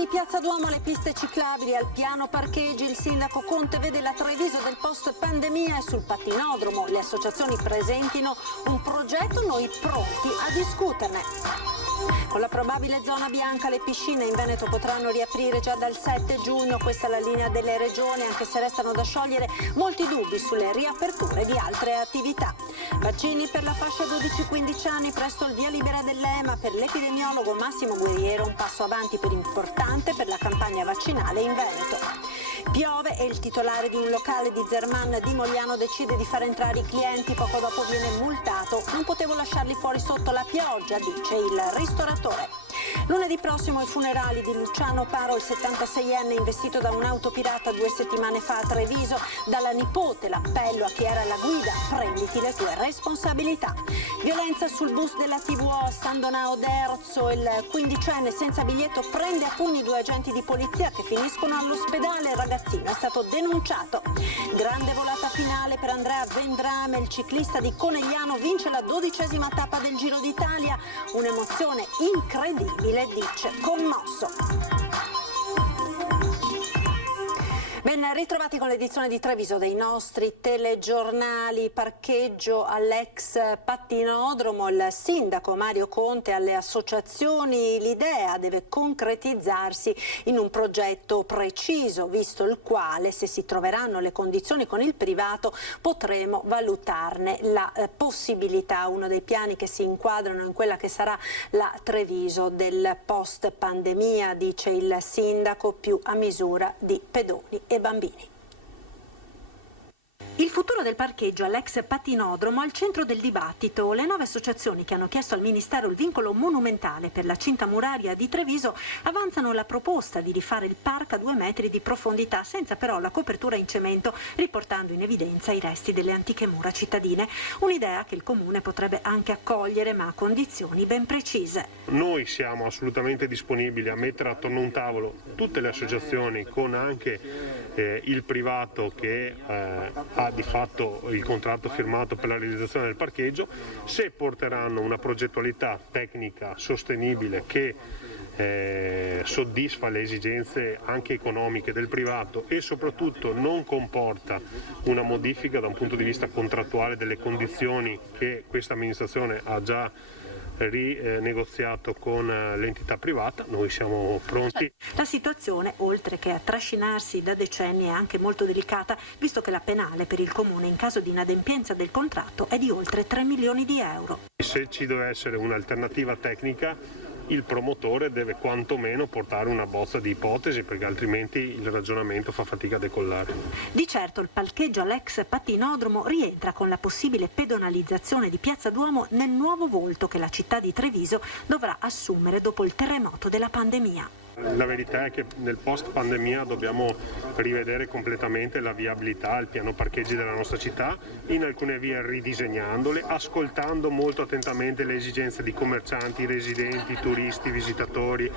di Piazza Duomo alle piste ciclabili, al piano parcheggi, il sindaco Conte vede la Treviso del post pandemia e sul pattinodromo le associazioni presentino un progetto, noi pronti a discuterne. Con la probabile zona bianca le piscine in Veneto potranno riaprire già dal 7 giugno, questa è la linea delle regioni, anche se restano da sciogliere molti dubbi sulle riaperture di altre attività. Vaccini per la fascia 12-15 anni, presto il via libera dell'EMA per l'epidemiologo Massimo Guerriero, un passo avanti importante per la campagna vaccinale in Veneto. Piove e il titolare di un locale di Zerman di Mogliano decide di far entrare i clienti, poco dopo viene multato. Non potevo lasciarli fuori sotto la pioggia, dice il ristoratore. Lunedì prossimo i funerali di Luciano Paro, il 76enne investito da un'auto pirata 2 settimane fa a Treviso. Dalla nipote l'appello a chi era alla guida: prenditi le tue responsabilità. Violenza sul bus della TVO a San Donao d'Erzo, il 15enne senza biglietto prende a pugni 2 agenti di polizia che finiscono all'ospedale, il ragazzino è stato denunciato. Grande volata finale per Andrea Vendrame, il ciclista di Conegliano vince la 12ª tappa del Giro d'Italia, un'emozione incredibile, dice commosso. Ben ritrovati con l'edizione di Treviso dei nostri telegiornali. Parcheggio all'ex pattinodromo, il sindaco Mario Conte alle associazioni, l'idea deve concretizzarsi in un progetto preciso, visto il quale, se si troveranno le condizioni con il privato, potremo valutarne la possibilità, uno dei piani che si inquadrano in quella che sarà la Treviso del post pandemia, dice il sindaco, più a misura di pedoni e bambini. Il futuro del parcheggio all'ex pattinodromo al centro del dibattito. Le 9 associazioni che hanno chiesto al Ministero il vincolo monumentale per la cinta muraria di Treviso avanzano la proposta di rifare il parco a 2 metri di profondità, senza però la copertura in cemento, riportando in evidenza i resti delle antiche mura cittadine. Un'idea che il Comune potrebbe anche accogliere, ma a condizioni ben precise. Noi siamo assolutamente disponibili a mettere attorno a un tavolo tutte le associazioni, con anche il privato che ha di fatto il contratto firmato per la realizzazione del parcheggio, se porteranno una progettualità tecnica sostenibile che soddisfa le esigenze anche economiche del privato e soprattutto non comporta una modifica da un punto di vista contrattuale delle condizioni che questa amministrazione ha già rinegoziato con l'entità privata, noi siamo pronti. La situazione, oltre che a trascinarsi da decenni, è anche molto delicata, visto che la penale per il Comune in caso di inadempienza del contratto è di oltre 3 milioni di euro. Se ci deve essere un'alternativa tecnica, il promotore deve quantomeno portare una bozza di ipotesi, perché altrimenti il ragionamento fa fatica a decollare. Di certo il parcheggio all'ex pattinodromo rientra con la possibile pedonalizzazione di Piazza Duomo nel nuovo volto che la città di Treviso dovrà assumere dopo il terremoto della pandemia. La verità è che nel post pandemia dobbiamo rivedere completamente la viabilità, il piano parcheggi della nostra città, in alcune vie ridisegnandole, ascoltando molto attentamente le esigenze di commercianti, residenti, turisti, visitatori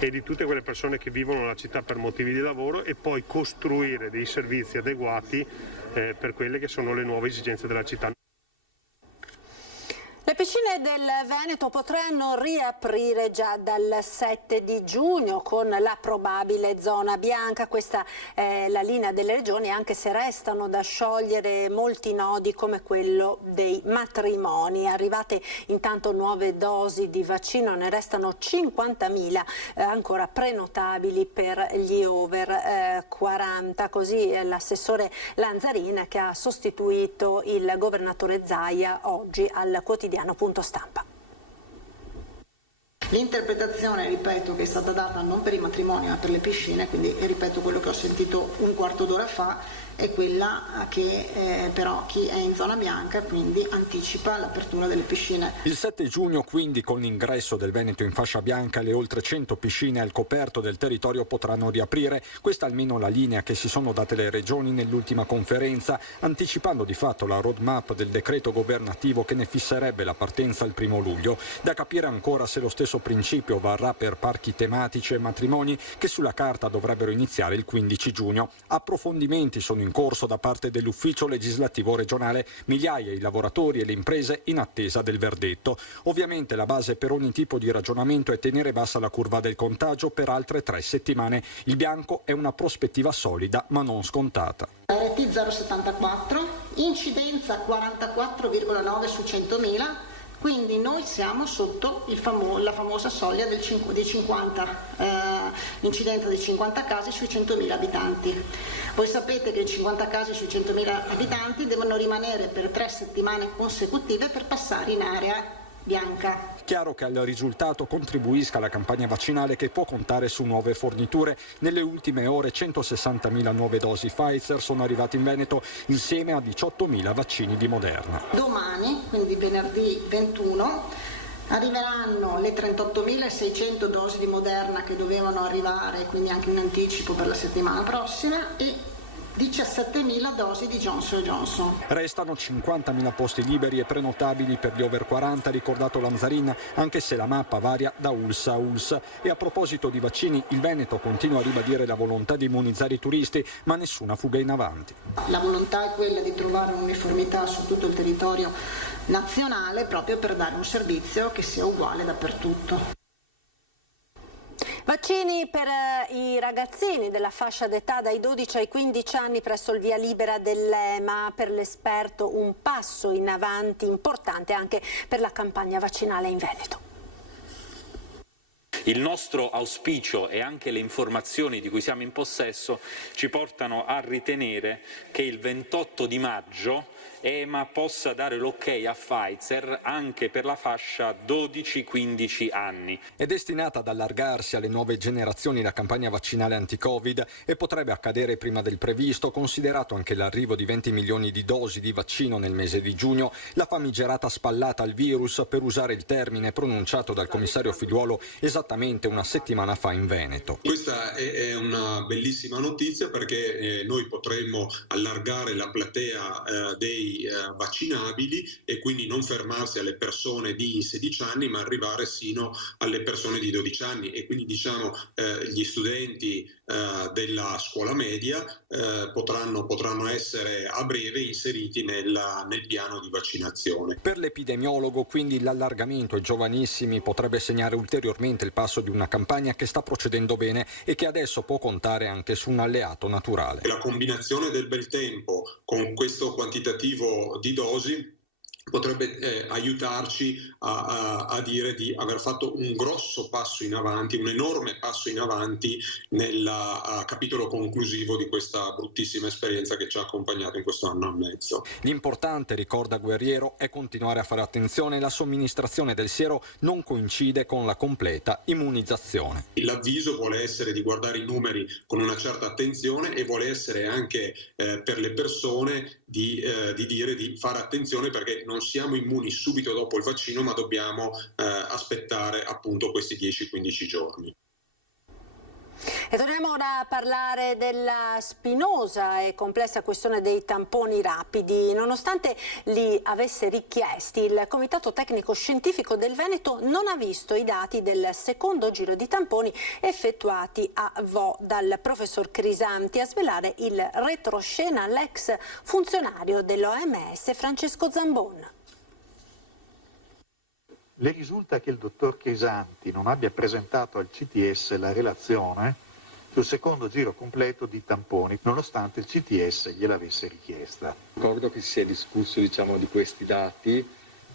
e di tutte quelle persone che vivono la città per motivi di lavoro, e poi costruire dei servizi adeguati per quelle che sono le nuove esigenze della città. Le piscine del Veneto potranno riaprire già dal 7 di giugno con la probabile zona bianca, questa è la linea delle regioni, anche se restano da sciogliere molti nodi come quello dei matrimoni. Arrivate intanto nuove dosi di vaccino, ne restano 50.000 ancora prenotabili per gli over 40, così l'assessore Lanzarin che ha sostituito il governatore Zaia oggi al quotidiano Punto Stampa. L'interpretazione, ripeto, che è stata data non per i matrimoni ma per le piscine, quindi ripeto quello che ho sentito un quarto d'ora fa, è quella che però chi è in zona bianca quindi anticipa l'apertura delle piscine. Il 7 giugno quindi, con l'ingresso del Veneto in fascia bianca, le oltre 100 piscine al coperto del territorio potranno riaprire. Questa almeno la linea che si sono date le regioni nell'ultima conferenza, anticipando di fatto la roadmap del decreto governativo che ne fisserebbe la partenza il 1° luglio. Da capire ancora se lo stesso stesso principio varrà per parchi tematici e matrimoni che sulla carta dovrebbero iniziare il 15 giugno. Approfondimenti sono in corso da parte dell'ufficio legislativo regionale, migliaia i lavoratori e le imprese in attesa del verdetto. Ovviamente la base per ogni tipo di ragionamento è tenere bassa la curva del contagio per altre 3 settimane. Il bianco è una prospettiva solida ma non scontata. RT 0,74, incidenza 44,9 su 100.000, quindi noi siamo sotto la famosa soglia di 50, incidenza di 50 casi sui 100.000 abitanti. Voi sapete che i 50 casi sui 100.000 abitanti devono rimanere per 3 settimane consecutive per passare in area bianca. Chiaro che al risultato contribuisca la campagna vaccinale che può contare su nuove forniture. Nelle ultime ore 160.000 nuove dosi Pfizer sono arrivate in Veneto insieme a 18.000 vaccini di Moderna. Domani, quindi venerdì 21, arriveranno le 38.600 dosi di Moderna che dovevano arrivare, quindi anche in anticipo per la settimana prossima, e 17.000 dosi di Johnson & Johnson. Restano 50.000 posti liberi e prenotabili per gli over 40, ricordato Lanzarin, anche se la mappa varia da ULSS a ULSS. E a proposito di vaccini, il Veneto continua a ribadire la volontà di immunizzare i turisti, ma nessuna fuga in avanti. La volontà è quella di trovare un'uniformità su tutto il territorio nazionale proprio per dare un servizio che sia uguale dappertutto. Vaccini per i ragazzini della fascia d'età dai 12 ai 15 anni presso il via libera dell'EMA. Per l'esperto un passo in avanti importante anche per la campagna vaccinale in Veneto. Il nostro auspicio e anche le informazioni di cui siamo in possesso ci portano a ritenere che il 28 di maggio EMA possa dare l'ok a Pfizer anche per la fascia 12-15 anni. È destinata ad allargarsi alle nuove generazioni la campagna vaccinale anti-Covid e potrebbe accadere prima del previsto, considerato anche l'arrivo di 20 milioni di dosi di vaccino nel mese di giugno, la famigerata spallata al virus, per usare il termine pronunciato dal commissario Figliuolo esattamente una settimana fa in Veneto. Questa è una bellissima notizia perché noi potremmo allargare la platea dei vaccinabili e quindi non fermarsi alle persone di 16 anni ma arrivare sino alle persone di 12 anni e quindi gli studenti della scuola media potranno essere a breve inseriti nel piano di vaccinazione. Per l'epidemiologo quindi l'allargamento ai giovanissimi potrebbe segnare ulteriormente il passo di una campagna che sta procedendo bene e che adesso può contare anche su un alleato naturale. La combinazione del bel tempo con questo quantitativo di dosi potrebbe aiutarci a dire di aver fatto un grosso passo in avanti, un enorme passo in avanti nel capitolo conclusivo di questa bruttissima esperienza che ci ha accompagnato in questo anno e mezzo. L'importante, ricorda Guerriero, è continuare a fare attenzione. La somministrazione del siero non coincide con la completa immunizzazione. L'avviso vuole essere di guardare i numeri con una certa attenzione e vuole essere anche per le persone di dire di fare attenzione perché non siamo immuni subito dopo il vaccino ma dobbiamo aspettare appunto questi 10-15 giorni. E torniamo ora a parlare della spinosa e complessa questione dei tamponi rapidi. Nonostante li avesse richiesti, il Comitato Tecnico Scientifico del Veneto non ha visto i dati del secondo giro di tamponi effettuati a Vo dal professor Crisanti. A svelare il retroscena l'ex funzionario dell'OMS Francesco Zambon. Le risulta che il dottor Crisanti non abbia presentato al CTS la relazione sul secondo giro completo di tamponi, nonostante il CTS gliel'avesse richiesta. Ricordo che si sia discusso di questi dati,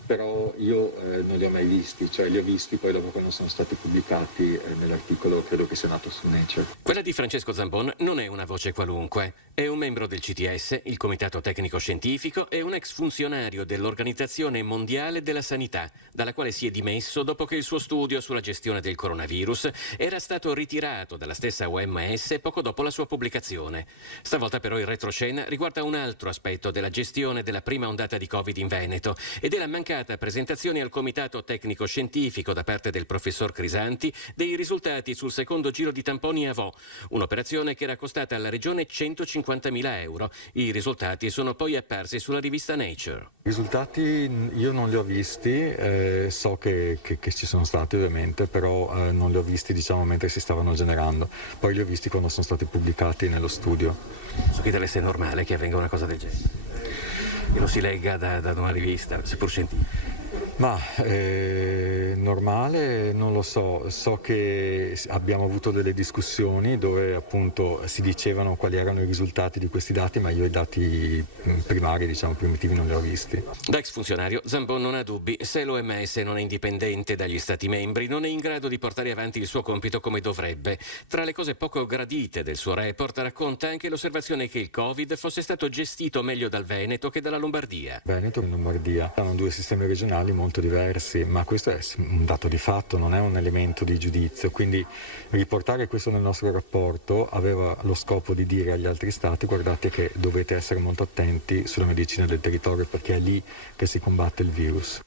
però io non li ho mai visti, cioè li ho visti poi dopo quando sono stati pubblicati nell'articolo, credo che sia nato su Nature. Quella di Francesco Zambon non è una voce qualunque, è un membro del CTS, il Comitato Tecnico Scientifico, e un ex funzionario dell'Organizzazione Mondiale della Sanità, dalla quale si è dimesso dopo che il suo studio sulla gestione del coronavirus era stato ritirato dalla stessa OMS poco dopo la sua pubblicazione. Stavolta però il retroscena riguarda un altro aspetto della gestione della prima ondata di Covid in Veneto e della mancata mancata presentazione al Comitato Tecnico Scientifico da parte del professor Crisanti dei risultati sul secondo giro di tamponi a Vaux, un'operazione che era costata alla Regione 150.000 euro. I risultati sono poi apparsi sulla rivista Nature. I risultati io non li ho visti, so che ci sono stati ovviamente, però non li ho visti mentre si stavano generando. Poi li ho visti quando sono stati pubblicati nello studio. Su chi deve essere normale che avvenga una cosa del genere? Che lo si legga da una rivista, seppur scientifica. Ma normale non lo so che abbiamo avuto delle discussioni dove appunto si dicevano quali erano i risultati di questi dati, ma io i dati primari, primitivi, non li ho visti. Da ex funzionario, Zambon non ha dubbi: se l'OMS non è indipendente dagli Stati membri, non è in grado di portare avanti il suo compito come dovrebbe. Tra le cose poco gradite del suo report racconta anche l'osservazione che il Covid fosse stato gestito meglio dal Veneto che dalla Lombardia. Veneto e Lombardia hanno due sistemi regionali molto diversi, ma questo è un dato di fatto, non è un elemento di giudizio, quindi riportare questo nel nostro rapporto aveva lo scopo di dire agli altri stati: guardate che dovete essere molto attenti sulla medicina del territorio, perché è lì che si combatte il virus.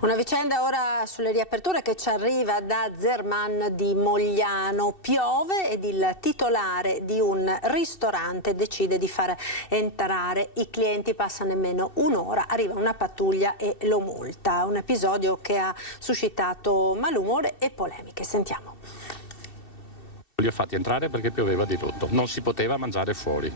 Una vicenda ora sulle riaperture che ci arriva da Zerman di Mogliano. Piove ed il titolare di un ristorante decide di far entrare i clienti. Passa nemmeno un'ora, arriva una pattuglia e lo multa. Un episodio che ha suscitato malumore e polemiche. Sentiamo. Li ho fatti entrare perché pioveva di tutto, non si poteva mangiare fuori.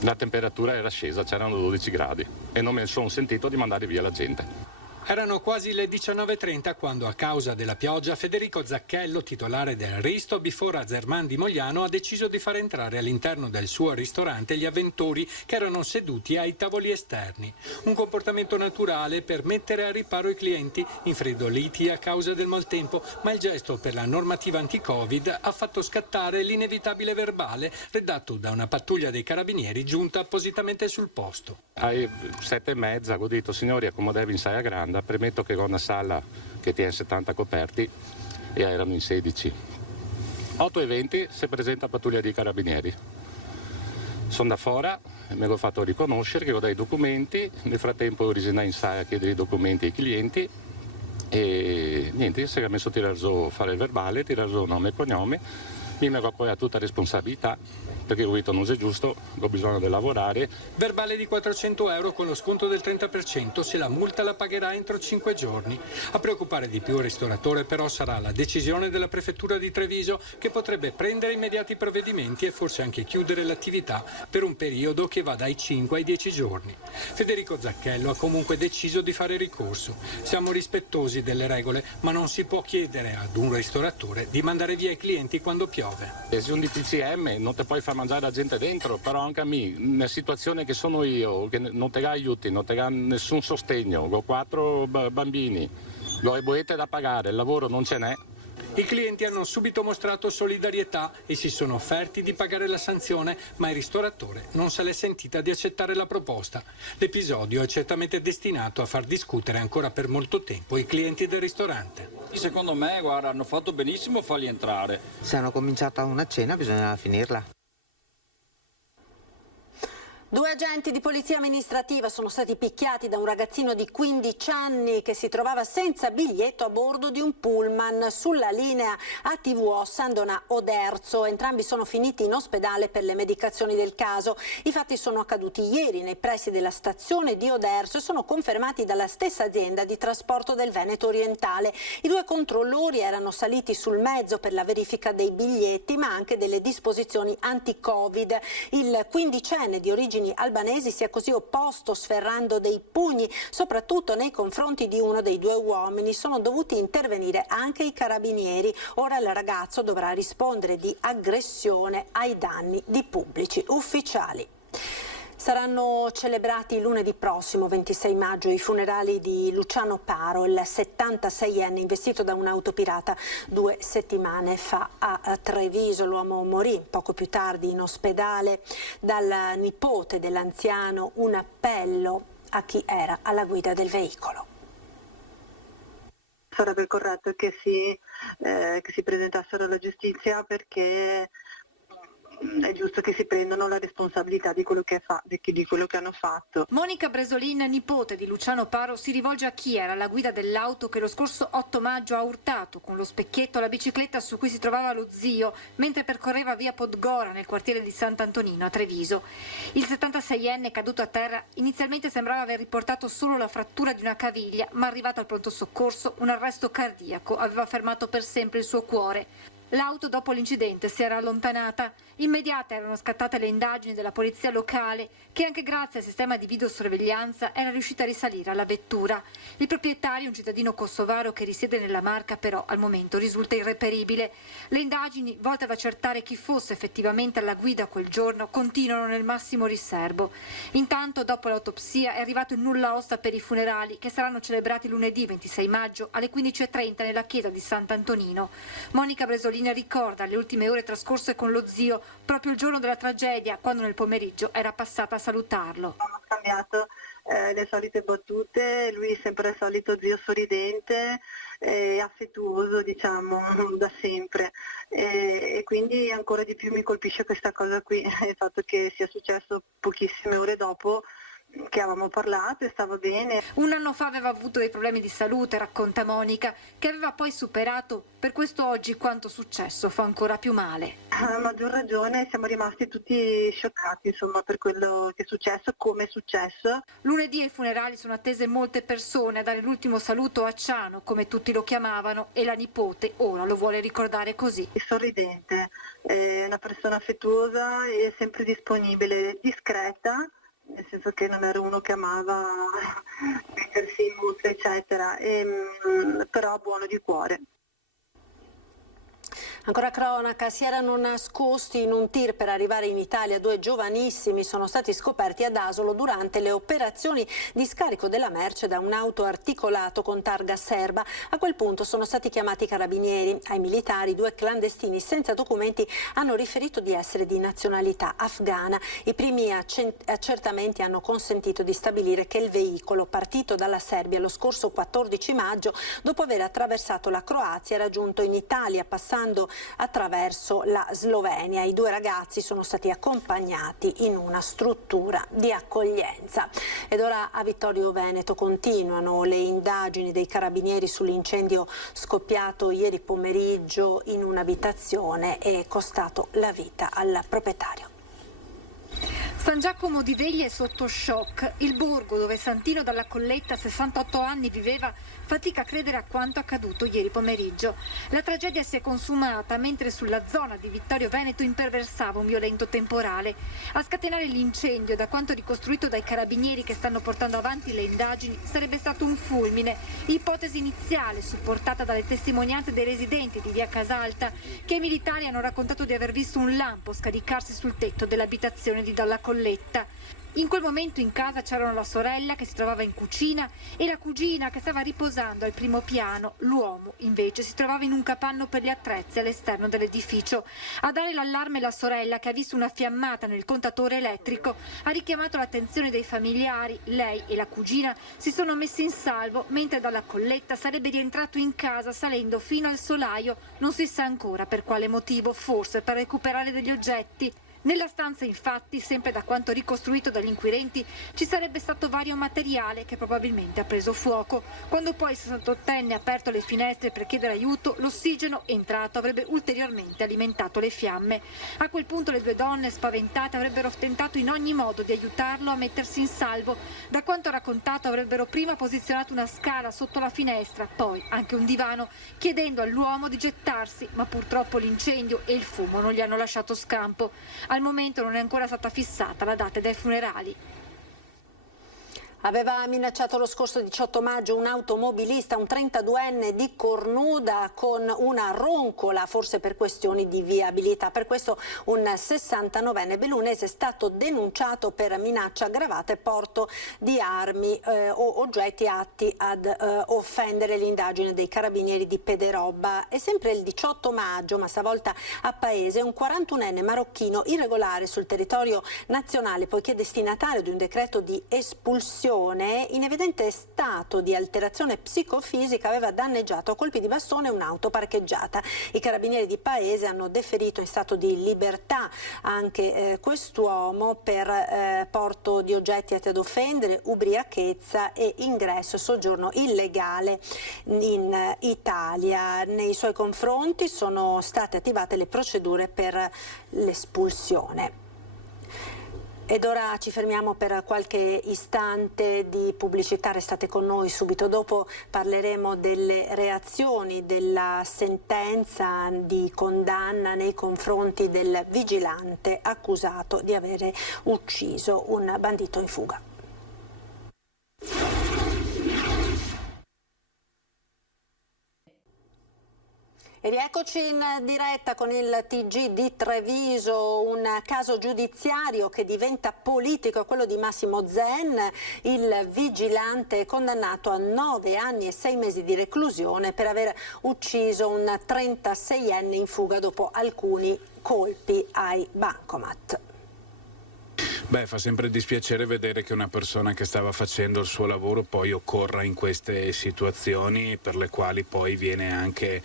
La temperatura era scesa, c'erano 12 gradi e non mi sono sentito di mandare via la gente. Erano quasi le 19:30 quando, a causa della pioggia, Federico Zacchello, titolare del Risto Bifora Zerman di Mogliano, ha deciso di far entrare all'interno del suo ristorante gli avventori che erano seduti ai tavoli esterni. Un comportamento naturale per mettere a riparo i clienti infreddoliti a causa del maltempo, ma il gesto per la normativa anti-Covid ha fatto scattare l'inevitabile verbale redatto da una pattuglia dei carabinieri giunta appositamente sul posto. Alle 7:30 ho detto: signori, accomodatevi in saia grande, premetto che ho una sala che tiene 70 coperti e erano in 16. 8:20 si presenta pattuglia di carabinieri. Sono da fuori, me l'ho fatto riconoscere che ho dei documenti, nel frattempo risenai in sala a chiedere i documenti ai clienti e niente, si è messo a tirare giù, fare il verbale, tirare giù nome e cognome. Mi metto poi a tutta responsabilità perché ho detto non è giusto, ho bisogno di lavorare. Verbale di 400 euro con lo sconto del 30%, se la multa la pagherà entro 5 giorni. A preoccupare di più il ristoratore però sarà la decisione della prefettura di Treviso, che potrebbe prendere immediati provvedimenti e forse anche chiudere l'attività per un periodo che va dai 5 ai 10 giorni. Federico Zacchello ha comunque deciso di fare ricorso. Siamo rispettosi delle regole, ma non si può chiedere ad un ristoratore di mandare via i clienti quando piove. Se un DPCM non ti puoi far mangiare la gente dentro, però anche a me, nella situazione che sono io, che non ti dà aiuti, non ti dà nessun sostegno, ho 4 bambini, ho le bollette da pagare, il lavoro non ce n'è. I clienti hanno subito mostrato solidarietà e si sono offerti di pagare la sanzione, ma il ristoratore non se l'è sentita di accettare la proposta. L'episodio è certamente destinato a far discutere ancora per molto tempo i clienti del ristorante. Secondo me, guarda, hanno fatto benissimo a farli entrare. Se hanno cominciato una cena bisogna finirla. 2 agenti di polizia amministrativa sono stati picchiati da un ragazzino di 15 anni che si trovava senza biglietto a bordo di un pullman sulla linea ATVO Sandona-Oderzo. Entrambi sono finiti in ospedale per le medicazioni del caso. I fatti sono accaduti ieri nei pressi della stazione di Oderzo e sono confermati dalla stessa azienda di trasporto del Veneto orientale. I 2 controllori erano saliti sul mezzo per la verifica dei biglietti, ma anche delle disposizioni anti-Covid. Il 15enne di origini albanesi si è così opposto, sferrando dei pugni soprattutto nei confronti di uno dei 2 uomini. Sono dovuti intervenire anche i carabinieri. Ora il ragazzo dovrà rispondere di aggressione ai danni di pubblici ufficiali. Saranno celebrati lunedì prossimo, 26 maggio, i funerali di Luciano Paro, il 76enne investito da un'auto pirata 2 settimane fa a Treviso. L'uomo morì poco più tardi in ospedale. Dal nipote dell'anziano un appello a chi era alla guida del veicolo. Sarebbe corretto che si presentassero alla giustizia, perché è giusto che si prendano la responsabilità di quello che hanno fatto. Monica Bresolin, nipote di Luciano Paro, si rivolge a chi era alla guida dell'auto che lo scorso 8 maggio ha urtato con lo specchietto la bicicletta su cui si trovava lo zio mentre percorreva via Podgora nel quartiere di Sant'Antonino a Treviso. Il 76enne caduto a terra inizialmente sembrava aver riportato solo la frattura di una caviglia, ma arrivato al pronto soccorso un arresto cardiaco aveva fermato per sempre il suo cuore. L'auto dopo l'incidente si era allontanata. Immediate erano scattate le indagini della polizia locale, che anche grazie al sistema di videosorveglianza era riuscita a risalire alla vettura. Il proprietario, un cittadino kosovaro che risiede nella Marca, però al momento risulta irreperibile. Le indagini, volte ad accertare chi fosse effettivamente alla guida quel giorno, continuano nel massimo riservo. Intanto, dopo l'autopsia, è arrivato il nulla osta per i funerali, che saranno celebrati lunedì 26 maggio alle 15:30 nella chiesa di Sant'Antonino. Monica Bresolin ricorda le ultime ore trascorse con lo zio proprio il giorno della tragedia, quando nel pomeriggio era passata a salutarlo. Abbiamo scambiato le solite battute, lui sempre il solito zio sorridente e affettuoso, diciamo, da sempre, e quindi ancora di più mi colpisce questa cosa qui, il fatto che sia successo pochissime ore dopo che avevamo parlato e stava bene. Un anno fa aveva avuto dei problemi di salute, racconta Monica, che aveva poi superato. Per questo oggi quanto successo fa ancora più male. A maggior ragione siamo rimasti tutti scioccati, insomma, per quello che è successo, come è successo. Lunedì ai funerali sono attese molte persone a dare l'ultimo saluto a Ciano, come tutti lo chiamavano, e la nipote ora lo vuole ricordare così. È sorridente, è una persona affettuosa e sempre disponibile, discreta, nel senso che non era uno che amava mettersi in mostra eccetera, però buono di cuore. Ancora cronaca, si erano nascosti in un tir per arrivare in Italia. 2 giovanissimi sono stati scoperti ad Asolo durante le operazioni di scarico della merce da un auto articolato con targa serba. A quel punto sono stati chiamati i carabinieri. Ai militari 2 clandestini senza documenti hanno riferito di essere di nazionalità afghana. I primi accertamenti hanno consentito di stabilire che il veicolo, partito dalla Serbia lo scorso 14 maggio, dopo aver attraversato la Croazia, era giunto in Italia passando attraverso la Slovenia. I 2 ragazzi sono stati accompagnati in una struttura di accoglienza. Ed ora a Vittorio Veneto continuano le indagini dei carabinieri sull'incendio scoppiato ieri pomeriggio in un'abitazione e costato la vita al proprietario. San Giacomo di Veglia è sotto shock. Il borgo dove Santino Dalla Colletta, 68 anni, viveva, fatica a credere a quanto accaduto ieri pomeriggio. La tragedia si è consumata mentre sulla zona di Vittorio Veneto imperversava un violento temporale. A scatenare l'incendio, da quanto ricostruito dai carabinieri che stanno portando avanti le indagini, sarebbe stato un fulmine. Ipotesi iniziale supportata dalle testimonianze dei residenti di via Casalta, che i militari hanno raccontato di aver visto un lampo scaricarsi sul tetto dell'abitazione di Dalla Colletta. In quel momento in casa c'erano la sorella che si trovava in cucina e la cugina che stava riposando al primo piano. L'uomo invece si trovava in un capanno per gli attrezzi all'esterno dell'edificio. A dare l'allarme la sorella, che ha visto una fiammata nel contatore elettrico, ha richiamato l'attenzione dei familiari. Lei e la cugina si sono messi in salvo, mentre Dalla Colletta sarebbe rientrato in casa salendo fino al solaio, non si sa ancora per quale motivo, forse per recuperare degli oggetti. Nella stanza, infatti, sempre da quanto ricostruito dagli inquirenti, ci sarebbe stato vario materiale che probabilmente ha preso fuoco. Quando poi il 68enne ha aperto le finestre per chiedere aiuto, l'ossigeno entrato avrebbe ulteriormente alimentato le fiamme. A quel punto le 2 donne, spaventate, avrebbero tentato in ogni modo di aiutarlo a mettersi in salvo. Da quanto raccontato, avrebbero prima posizionato una scala sotto la finestra, poi anche un divano, chiedendo all'uomo di gettarsi, ma purtroppo l'incendio e il fumo non gli hanno lasciato scampo. Al momento non è ancora stata fissata la data dei funerali. Aveva minacciato lo scorso 18 maggio un automobilista, un 32enne di Cornuda, con una roncola, forse per questioni di viabilità. Per questo un 69enne bellunese è stato denunciato per minaccia aggravata e porto di armi o oggetti atti ad offendere. L'indagine dei carabinieri di Pederobba. È sempre il 18 maggio, ma stavolta a Paese, un 41enne marocchino irregolare sul territorio nazionale, poiché destinatario di un decreto di espulsione espulsione in evidente stato di alterazione psicofisica aveva danneggiato a colpi di bastone un'auto parcheggiata. I carabinieri di Paese hanno deferito in stato di libertà anche quest'uomo per porto di oggetti atti ad offendere, ubriachezza e ingresso e soggiorno illegale in Italia. Nei suoi confronti sono state attivate le procedure per l'espulsione. Ed ora ci fermiamo per qualche istante di pubblicità, restate con noi, subito dopo parleremo delle reazioni della sentenza di condanna nei confronti del vigilante accusato di avere ucciso un bandito in fuga. E rieccoci in diretta con il TG di Treviso, un caso giudiziario che diventa politico, quello di Massimo Zen, il vigilante condannato a 9 anni e 6 mesi di reclusione per aver ucciso un 36enne in fuga dopo alcuni colpi ai bancomat. Beh, fa sempre dispiacere vedere che una persona che stava facendo il suo lavoro poi occorra in queste situazioni per le quali poi viene anche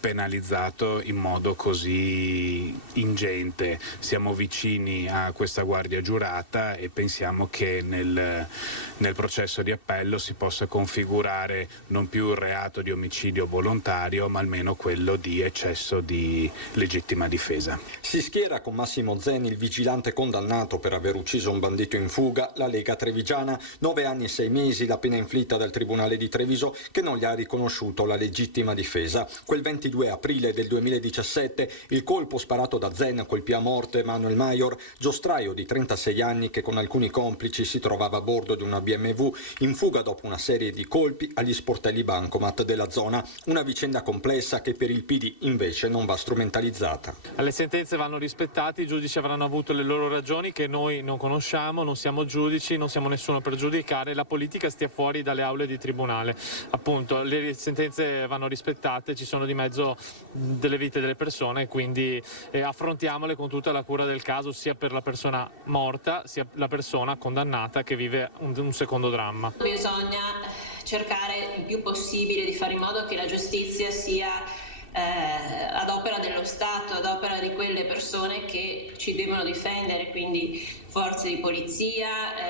penalizzato in modo così ingente. Siamo vicini a questa guardia giurata e pensiamo che nel processo di appello si possa configurare non più il reato di omicidio volontario, ma almeno quello di eccesso di legittima difesa. Si schiera con Massimo Zen, il vigilante condannato per aver ucciso un bandito in fuga, la Lega Trevigiana. 9 anni e 6 mesi la pena inflitta dal Tribunale di Treviso, che non gli ha riconosciuto la legittima difesa. Quel 22 aprile del 2017 il colpo sparato da Zen colpì a morte Manuel Maior, giostraio di 36 anni che con alcuni complici si trovava a bordo di una BMW in fuga dopo una serie di colpi agli sportelli bancomat della zona. Una vicenda complessa che per il PD invece non va strumentalizzata. Le sentenze vanno rispettate, i giudici avranno avuto le loro ragioni che noi non conosciamo, non siamo giudici, non siamo nessuno per giudicare, la politica stia fuori dalle aule di tribunale. Appunto, le sentenze vanno rispettate, ci sono di mezzo delle vite delle persone, quindi affrontiamole con tutta la cura del caso, sia per la persona morta, sia la persona condannata che vive un secondo dramma. Bisogna cercare il più possibile di fare in modo che la giustizia sia ad opera dello Stato, ad opera di quelle persone che ci devono difendere, quindi forze di polizia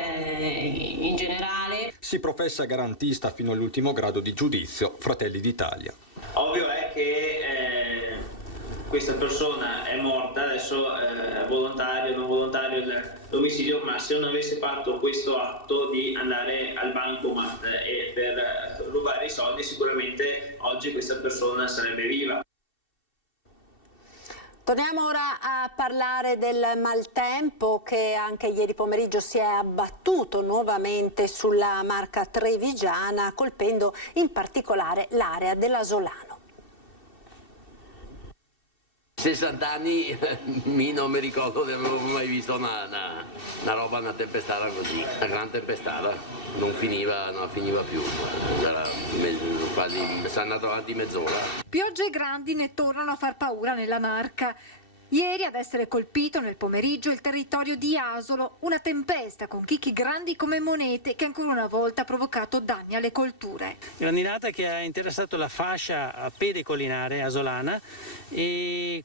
in generale. Si professa garantista fino all'ultimo grado di giudizio, Fratelli d'Italia. Ovvio è che questa persona è morta, adesso volontario, non volontario l'omicidio, ma se non avesse fatto questo atto di andare al bancomat e per rubare i soldi, sicuramente oggi questa persona sarebbe viva. Torniamo ora a parlare del maltempo che anche ieri pomeriggio si è abbattuto nuovamente sulla Marca trevigiana, colpendo in particolare l'area dell'Asolano. 60 anni non mi ricordo di aver mai visto una roba, una tempestata così, una gran tempestata, non finiva più, era quasi, si è andato avanti mezz'ora. Piogge e grandine tornano a far paura nella Marca. Ieri ad essere colpito nel pomeriggio il territorio di Asolo, una tempesta con chicchi grandi come monete che ancora una volta ha provocato danni alle colture. Grandinata che ha interessato la fascia pedicollinare asolana e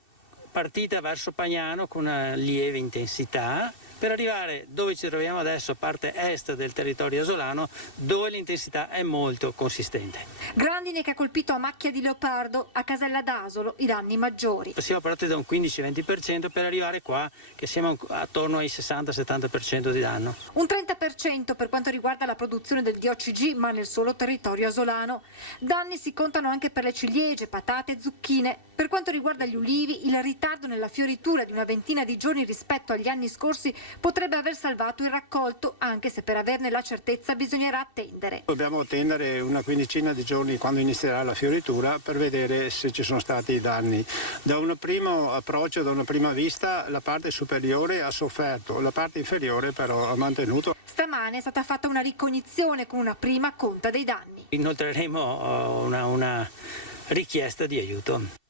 partita verso Pagnano con una lieve intensità per arrivare dove ci troviamo adesso, parte est del territorio asolano, dove l'intensità è molto consistente. Grandine che ha colpito a macchia di leopardo, a Casella d'Asolo, i danni maggiori. Siamo partiti da un 15-20% per arrivare qua che siamo attorno ai 60-70% di danno. Un 30% per quanto riguarda la produzione del DOCG, ma nel solo territorio asolano. Danni si contano anche per le ciliegie, patate e zucchine. Per quanto riguarda gli ulivi, il ritardo nella fioritura di una ventina di giorni rispetto agli anni scorsi potrebbe aver salvato il raccolto, anche se per averne la certezza bisognerà attendere. Dobbiamo attendere una quindicina di giorni quando inizierà la fioritura per vedere se ci sono stati danni. Da un primo approccio, da una prima vista, la parte superiore ha sofferto, la parte inferiore però ha mantenuto. Stamane è stata fatta una ricognizione con una prima conta dei danni. Inoltreremo una richiesta di aiuto.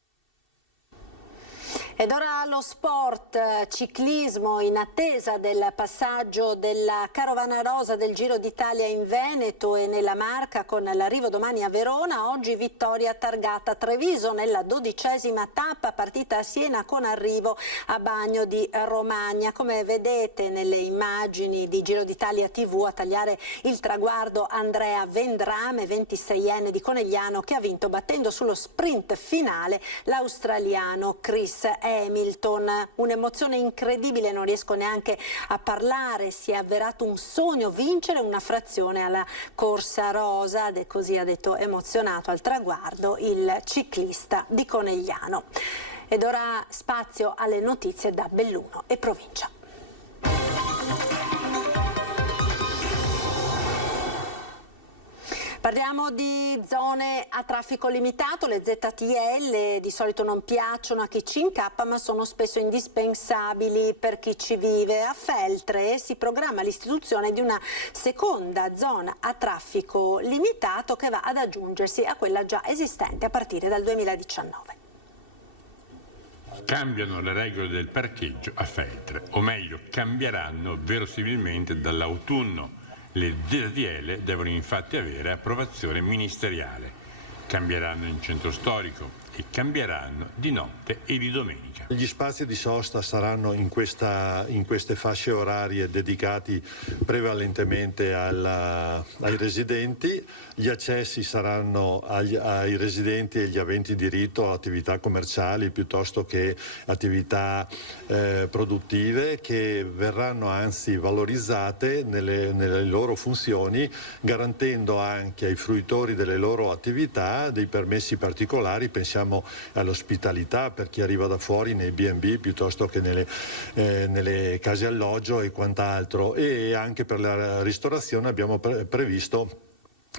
Ed ora lo sport, ciclismo, in attesa del passaggio della Carovana Rosa del Giro d'Italia in Veneto e nella Marca, con l'arrivo domani a Verona. Oggi vittoria targata Treviso nella 12ª tappa, partita a Siena con arrivo a Bagno di Romagna. Come vedete nelle immagini di Giro d'Italia TV, a tagliare il traguardo Andrea Vendrame, 26enne di Conegliano, che ha vinto battendo sullo sprint finale l'australiano Chris Hamilton. Un'emozione incredibile, non riesco neanche a parlare. Si è avverato un sogno, vincere una frazione alla corsa rosa, ed è così, ha detto emozionato al traguardo il ciclista di Conegliano. Ed ora spazio alle notizie da Belluno e provincia. Parliamo di zone a traffico limitato. Le ZTL di solito non piacciono a chi ci incappa, ma sono spesso indispensabili per chi ci vive. A Feltre si programma l'istituzione di una seconda zona a traffico limitato che va ad aggiungersi a quella già esistente a partire dal 2019. Cambiano le regole del parcheggio a Feltre, o meglio, cambieranno verosimilmente dall'autunno. Le ZTL devono infatti avere approvazione ministeriale. Cambieranno in centro storico e cambieranno di notte e di domenica. Gli spazi di sosta saranno in queste fasce orarie dedicati prevalentemente ai residenti. Gli accessi saranno ai residenti e agli aventi diritto a attività commerciali piuttosto che attività produttive, che verranno anzi valorizzate nelle loro funzioni, garantendo anche ai fruitori delle loro attività dei permessi particolari. Pensiamo all'ospitalità per chi arriva da fuori nei B&B piuttosto che nelle case alloggio e quant'altro, e anche per la ristorazione abbiamo previsto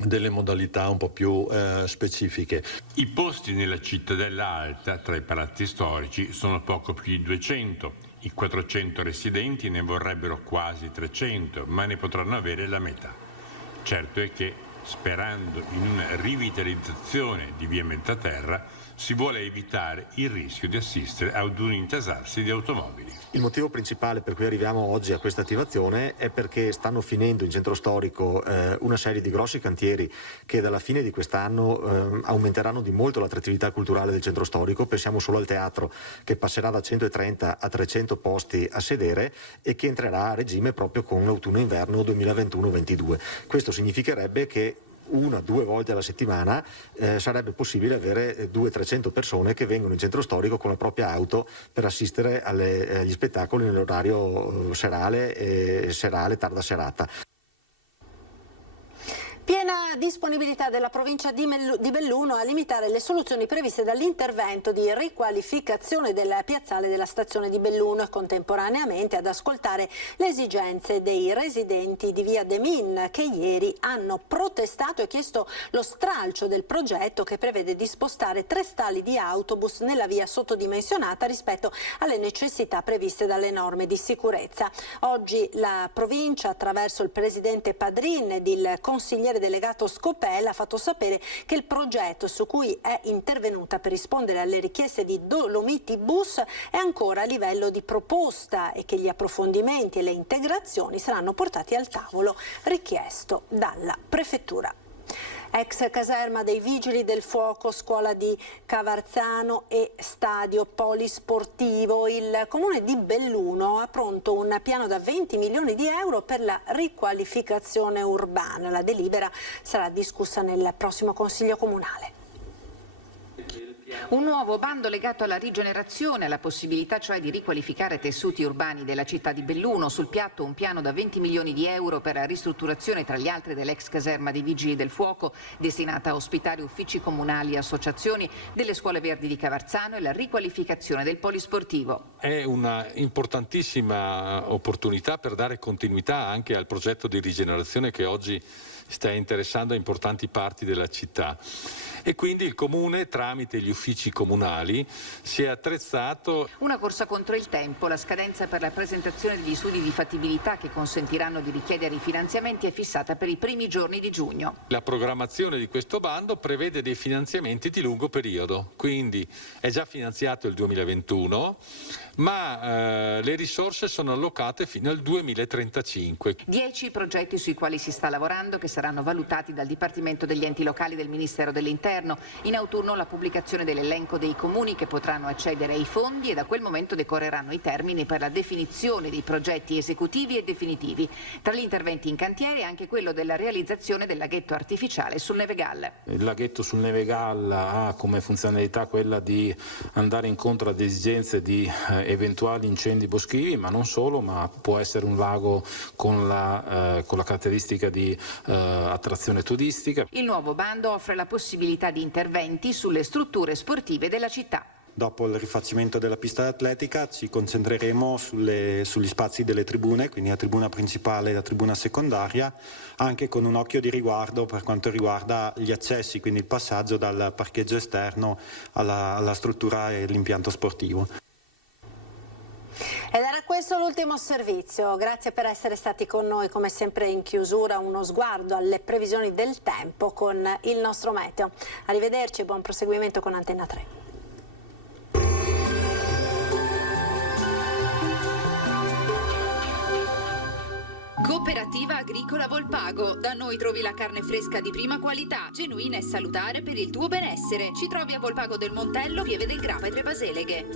delle modalità un po' più specifiche. I posti nella cittadella alta tra i palazzi storici sono poco più di 200. I 400 residenti ne vorrebbero quasi 300, ma ne potranno avere la metà. Certo è che, sperando in una rivitalizzazione di via Mezzaterra, si vuole evitare il rischio di assistere ad un intasarsi di automobili. Il motivo principale per cui arriviamo oggi a questa attivazione è perché stanno finendo in centro storico una serie di grossi cantieri che dalla fine di quest'anno aumenteranno di molto l'attrattività culturale del centro storico. Pensiamo solo al teatro, che passerà da 130 a 300 posti a sedere e che entrerà a regime proprio con l'autunno-inverno 2021-22. Questo significherebbe che 1-2 volte alla settimana sarebbe possibile avere 200-300 persone che vengono in centro storico con la propria auto per assistere agli spettacoli nell'orario serale, tarda serata. Piena disponibilità della provincia di Belluno a limitare le soluzioni previste dall'intervento di riqualificazione del piazzale della stazione di Belluno e contemporaneamente ad ascoltare le esigenze dei residenti di via De Min, che ieri hanno protestato e chiesto lo stralcio del progetto che prevede di spostare 3 stalli di autobus nella via sottodimensionata rispetto alle necessità previste dalle norme di sicurezza. Oggi la provincia, attraverso il presidente Padrin ed il consigliere delegato Scopella, ha fatto sapere che il progetto su cui è intervenuta per rispondere alle richieste di Dolomiti Bus è ancora a livello di proposta e che gli approfondimenti e le integrazioni saranno portati al tavolo richiesto dalla prefettura. Ex caserma dei Vigili del Fuoco, scuola di Cavarzano e stadio polisportivo. Il comune di Belluno ha pronto un piano da 20 milioni di euro per la riqualificazione urbana. La delibera sarà discussa nel prossimo Consiglio Comunale. Un nuovo bando legato alla rigenerazione, alla possibilità cioè di riqualificare tessuti urbani della città di Belluno. Sul piatto un piano da 20 milioni di euro per la ristrutturazione, tra gli altri, dell'ex caserma dei Vigili del Fuoco, destinata a ospitare uffici comunali e associazioni, delle scuole verdi di Cavarzano e la riqualificazione del polisportivo. È una importantissima opportunità per dare continuità anche al progetto di rigenerazione che oggi sta interessando a importanti parti della città. E quindi il Comune, tramite gli uffici comunali, si è attrezzato. Una corsa contro il tempo. La scadenza per la presentazione degli studi di fattibilità che consentiranno di richiedere i finanziamenti è fissata per i primi giorni di giugno. La programmazione di questo bando prevede dei finanziamenti di lungo periodo, quindi è già finanziato il 2021, ma le risorse sono allocate fino al 2035. 10 progetti sui quali si sta lavorando, che saranno valutati dal Dipartimento degli Enti Locali del Ministero dell'Interno. In autunno la pubblicazione dell'elenco dei comuni che potranno accedere ai fondi, e da quel momento decorreranno i termini per la definizione dei progetti esecutivi e definitivi. Tra gli interventi in cantiere anche quello della realizzazione del laghetto artificiale sul Nevegal. Il laghetto sul Nevegal ha come funzionalità quella di andare incontro ad esigenze di eventuali incendi boschivi, ma non solo, ma può essere un lago con la caratteristica di attrazione turistica. Il nuovo bando offre la possibilità di interventi sulle strutture sportive della città. Dopo il rifacimento della pista atletica ci concentreremo sugli spazi delle tribune, quindi la tribuna principale e la tribuna secondaria, anche con un occhio di riguardo per quanto riguarda gli accessi, quindi il passaggio dal parcheggio esterno alla struttura e l'impianto sportivo. Ed era questo l'ultimo servizio. Grazie per essere stati con noi. Come sempre in chiusura uno sguardo alle previsioni del tempo con il nostro meteo. Arrivederci e buon proseguimento con Antenna 3. Cooperativa Agricola Volpago. Da noi trovi la carne fresca di prima qualità, genuina e salutare per il tuo benessere. Ci trovi a Volpago del Montello, Pieve del Grappa e Tre Baseleghe.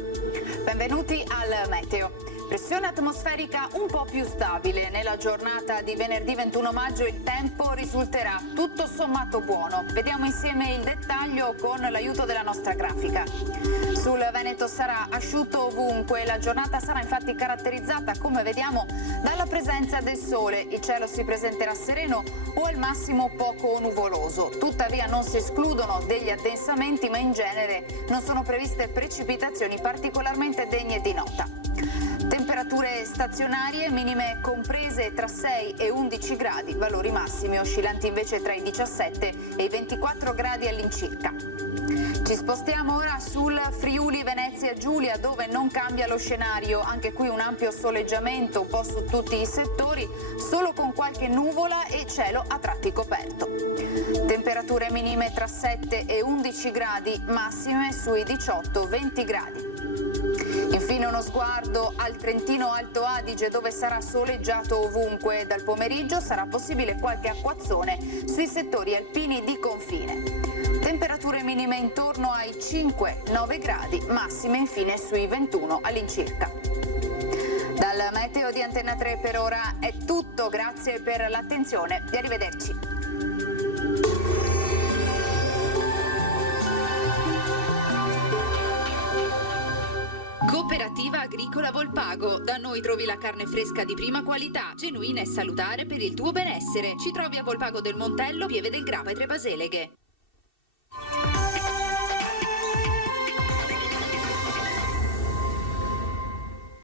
Benvenuti al meteo. Pressione atmosferica un po' più stabile. Nella giornata di venerdì 21 maggio il tempo risulterà tutto sommato buono. Vediamo insieme il dettaglio con l'aiuto della nostra grafica. Sul Veneto sarà asciutto ovunque. La giornata sarà infatti caratterizzata, come vediamo, dalla presenza del sole. Il cielo si presenterà sereno o al massimo poco nuvoloso. Tuttavia non si escludono degli addensamenti, ma in genere non sono previste precipitazioni particolarmente degne di nota. Temperature stazionarie, minime comprese tra 6 e 11 gradi, valori massimi oscillanti invece tra i 17 e i 24 gradi all'incirca. Ci spostiamo ora sul Friuli Venezia Giulia, dove non cambia lo scenario, anche qui un ampio soleggiamento un po' su tutti i settori, solo con qualche nuvola e cielo a tratti coperto. Temperature minime tra 7 e 11 gradi, massime sui 18-20 gradi. Infine uno sguardo al Trentino Alto Adige, dove sarà soleggiato ovunque. Dal pomeriggio sarà possibile qualche acquazzone sui settori alpini di confine. Temperature minime intorno ai 5-9 gradi, massime infine sui 21 all'incirca. Dal meteo di Antenna 3 per ora è tutto, grazie per l'attenzione e arrivederci. Cooperativa Agricola Volpago. Da noi trovi la carne fresca di prima qualità, genuina e salutare per il tuo benessere. Ci trovi a Volpago del Montello, Pieve del Grappa e Tre Baseleghe.